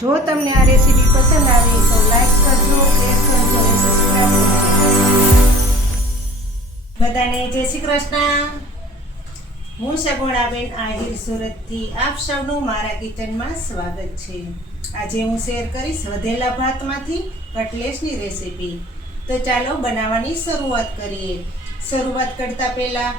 જો તમને આ રેસીપી પસંદ આવી તો લાઈક કરજો, શેર કરજો અને સબસ્ક્રાઇબ કરજો. બધાને જય શ્રી કૃષ્ણ. હું સગુણાબેન આહિર સુરતથી આપ સૌનું મારા કિચનમાં સ્વાગત છે. આજે હું શેર કરીશ વધેલા ભાતમાંથી કટલેસની રેસીપી. તો ચાલો બનાવવાની શરૂઆત કરીએ. શરૂઆત કરતા પહેલા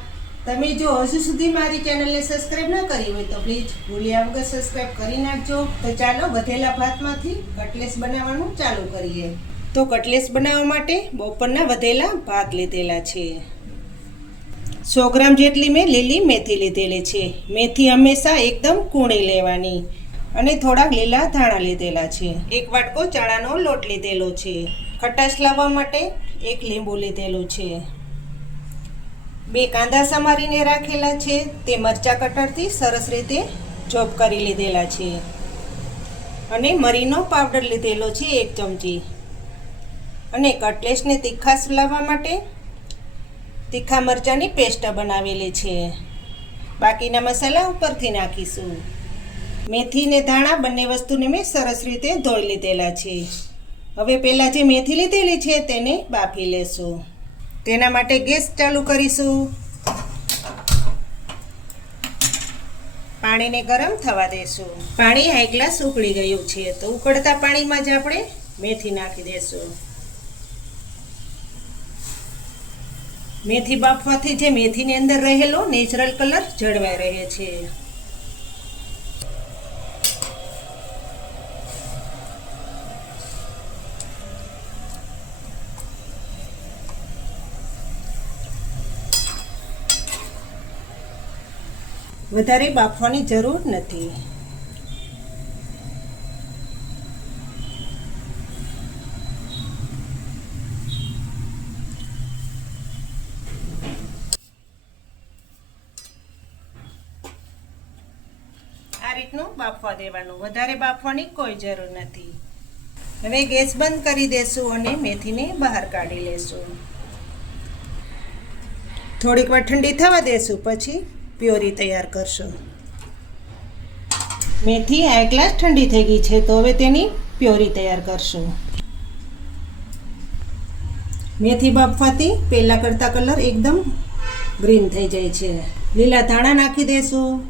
તમે જો હજુ સુધી મારી ચેનલને સબસ્ક્રાઇબ ન કરી હોય તો પ્લીઝ ભૂલ્યા વગર સબસ્ક્રાઇબ કરી નાખજો. તો ચાલો વધેલા ભાતમાંથી કટલેસ બનાવવાનું ચાલુ કરીએ. તો કટલેસ બનાવવા માટે બપોરના વધેલા ભાત લીધેલા છે. 100 ગ્રામ જેટલી મેં લીલી મેથી લીધેલી છે. મેથી હંમેશા એકદમ કૂણી લેવાની. અને થોડાક લીલા ધાણા લીધેલા છે. 1 વાટકો ચણાનો લોટ લીધેલો છે. ખટાશ લાવવા માટે 1 લીંબુ લીધેલું છે. 2 કાંદા સમારીને રાખેલા છે. તે મરચાં કટરથી સરસ રીતે ચોપ કરી લીધેલા છે. અને મરીનો પાવડર લીધેલો છે 1 ચમચી. અને કટલેસને તીખાશ લાવવા માટે તીખા મરચાંની પેસ્ટ બનાવેલી છે. બાકીના મસાલા ઉપરથી નાખીશું. મેથી ને ધાણા બંને વસ્તુને મેં સરસ રીતે ધોઈ લીધેલા છે. હવે પહેલાં જે મેથી લીધેલી છે તેને બાફી લેશું. તેના માટે ગેસ ચાલુ કરીશું. પાણીને ગરમ થવા દેશું. પાણી 1 ગ્લાસ ઉકળી ગયું છે. તો ઉકળતા પાણીમાં જ આપણે મેથી નાખી દેશું. મેથી બાફવાથી જે મેથીની અંદર રહેલો નેચરલ કલર જળવાઈ રહે છે. વધારે બાફવાની જરૂર નથી. આ રીતનું બાફવા દેવાનું. વધારે બાફવાની કોઈ જરૂર નથી. હવે ગેસ બંધ કરી દેશું અને મેથીને બહાર કાઢી લેશું. થોડીક વાર ઠંડી થવા દેશું પછી પ્યોરી તૈયાર કરશું. મેથી 1 ગ્લાસ ઠંડી થઈ ગઈ છે. તો હવે તેની પ્યોરી તૈયાર કરશું. મેથી બાફવાથી પહેલાં કરતાં કલર એકદમ ગ્રીન થઈ જાય છે. લીલા ધાણા નાખી દેશું.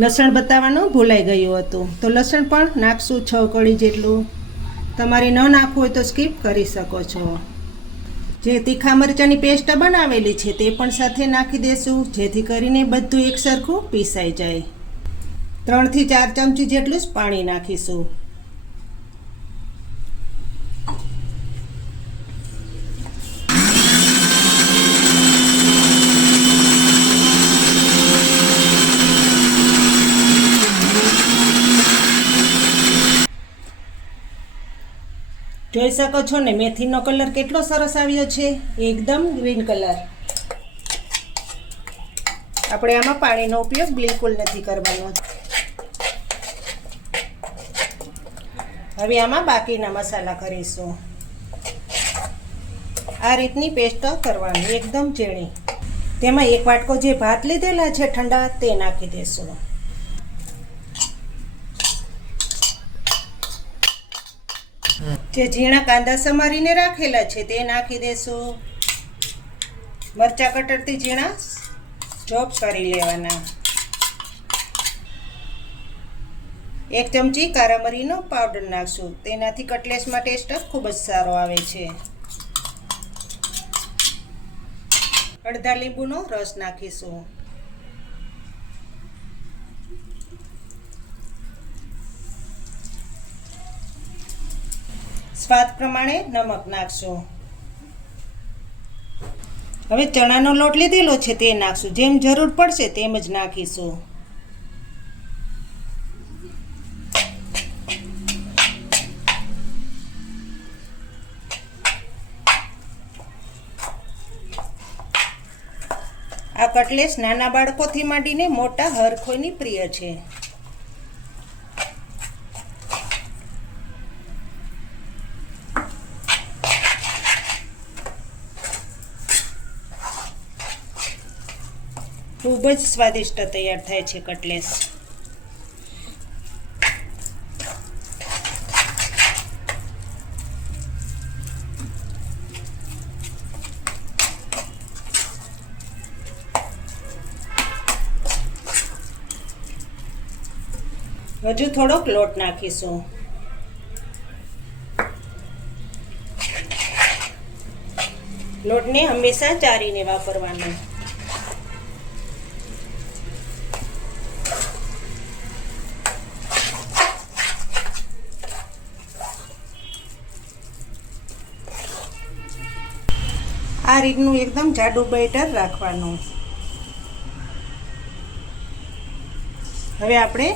લસણ બતાવવાનું ભૂલાઈ ગયું હતું તો લસણ પણ નાખશું 6 કળી જેટલું. તમારે ન નાખવું હોય તો સ્કીપ કરી શકો છો. જે તીખા મરચાંની પેસ્ટ બનાવેલી છે તે પણ સાથે નાખી દેશું જેથી કરીને બધું એક સરખું પીસાઈ જાય. 3 થી 4 ચમચી જેટલું જ પાણી નાખીશું. જોઈ શકો છો ને મેથીનો કલર કેટલો સરસ આવ્યો છે. એકદમ ગ્રીન કલર. આપણે આમાં પાણીનો ઉપયોગ બિલકુલ નથી કરવાનો. હવે આમાં બાકીના મસાલા કરીશું. આ રીતની પેસ્ટ કરવાની એકદમ ઝીણી. તેમાં 1 વાટકો જે ભાત લીધેલા છે ઠંડા તે નાખી દેશું. જે ઝીણા કાંદા સમારીને રાખેલા છે તે નાખી દેશું. મરચાં કટરથી ઝીણા ચોપ કરી લેવાના. 1 ચમચી કારા મરીનો પાવડર નાખશું. તેનાથી કટલેસમાં ટેસ્ટ ખૂબ જ સારો આવે છે. અડધા લીંબુનો રસ નાખીશું. સ્વાદ પ્રમાણે નમક નાખશું. હવે ચણાનો લોટ લીધેલો છે તે નાખશું. જેમ જરૂર પડશે તેમ જ નાખીશું. આ કટલેસ નાના બાળકોથી માંડીને મોટા હર કોઈની પ્રિય છે. ખૂબ જ સ્વાદિષ્ટ તૈયાર થાય છે કટલેસ. હજુ થોડોક લોટ નાખીશું. લોટને હંમેશા ચારીને વાપરવાનો. આ રીતનું એકદમ જાડું બેટર રાખવાનું. હવે આપણે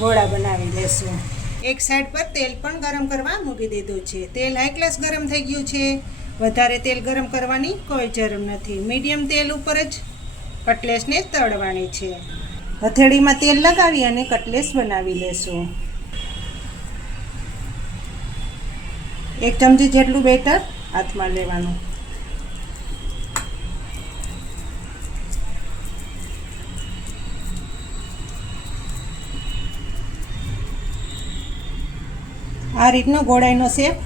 ગોળા બનાવી લેશું. એક સાઈડ પર તેલ પણ ગરમ કરવા મૂકી દીધું છે. તેલ હાઈ ક્લાસ ગરમ થઈ ગયું છે. વધારે તેલ ગરમ કરવાની કોઈ જરૂર નથી. મીડિયમ તેલ ઉપર જ કટલેસને તળવાની છે. હથેળીમાં તેલ લગાવી અને કટલેસ બનાવી લેશું. 1 ચમચી જેટલું બેટર હાથમાં લેવાનું. આ રીતનો ગોળાઈનો શેપ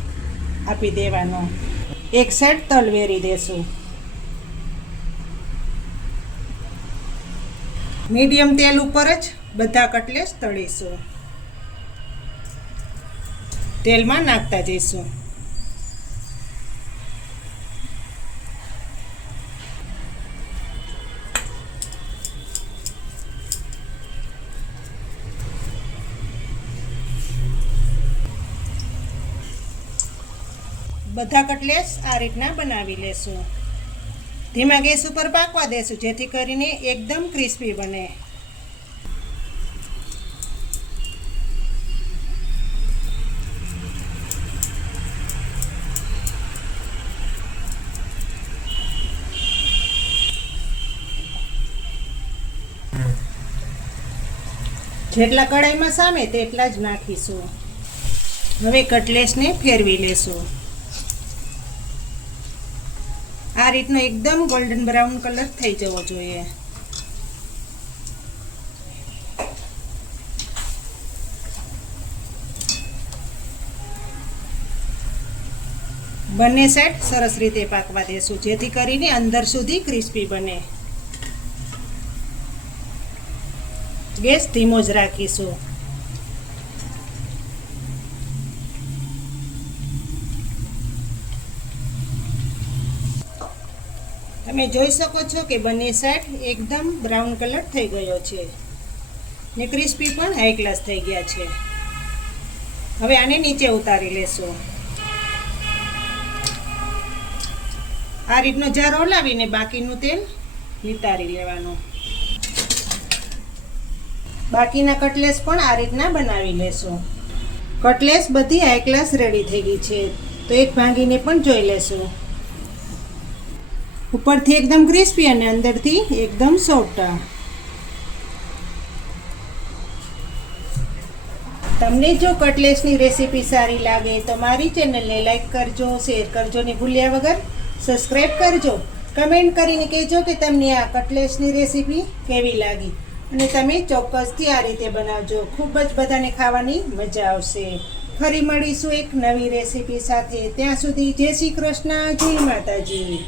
આપી દેવાનો. એક સાઈડ તલ વેરી દેશું. મીડિયમ તેલ ઉપર જ બધા કટલેસ તળીશું. તેલમાં નાખતા જઈશું. બધા કટલેસ આ રીતના બનાવી લેશું. ધીમા ગેસ ઉપર પાકવા દેશું જેથી કરીને એકદમ ક્રિસ્પી બને. જેટલા કડાઈમાં સામે તેટલા જ નાખીશું. હવે કટલેસને ફેરવી લેશું. આ રીતનો એકદમ ગોલ્ડન બ્રાઉન કલર થઈ જવો જોઈએ. બંને સાઈડ સરસ રીતે પાકવા દેશું જેથી કરીને અંદર સુધી ક્રિસ્પી બને. ગેસ ધીમો જ રાખીશું. તમે જોઈ શકો છો કે બંને સાઈડ એકદમ બ્રાઉન કલર થઈ ગયો છે ને ક્રિસ્પી પણ હાઈ ક્લાસ થઈ ગયા છે. હવે આને નીચે ઉતારી લેશું. આ રીતનો જાર હલાવીને બાકીનું તેલ નિતારી લેવાનું. બાકીના કટલેસ પણ આ રીતના બનાવી લેશું. કટલેસ બધી હાઈ ક્લાસ રેડી થઈ ગઈ છે તો એક ભાંગીને પણ જોઈ લેશું. ઉપરથી એકદમ ક્રિસ્પી અને અંદરથી એકદમ સોફ્ટ. તમને જો કટલેસની રેસીપી સારી લાગે તો મારી ચેનલને લાઈક કરજો, શેર કરજો ને ભૂલ્યા વગર સબસ્ક્રાઈબ કરજો. કમેન્ટ કરીને કહેજો કે તમને આ કટલેસની રેસીપી કેવી લાગી અને તમે ચોક્કસથી આ રીતે બનાવજો. ખૂબ જ બધાને ખાવાની મજા આવશે. ફરી મળીશું એક નવી રેસીપી સાથે. ત્યાં સુધી જય શ્રી કૃષ્ણ, જય માતાજી.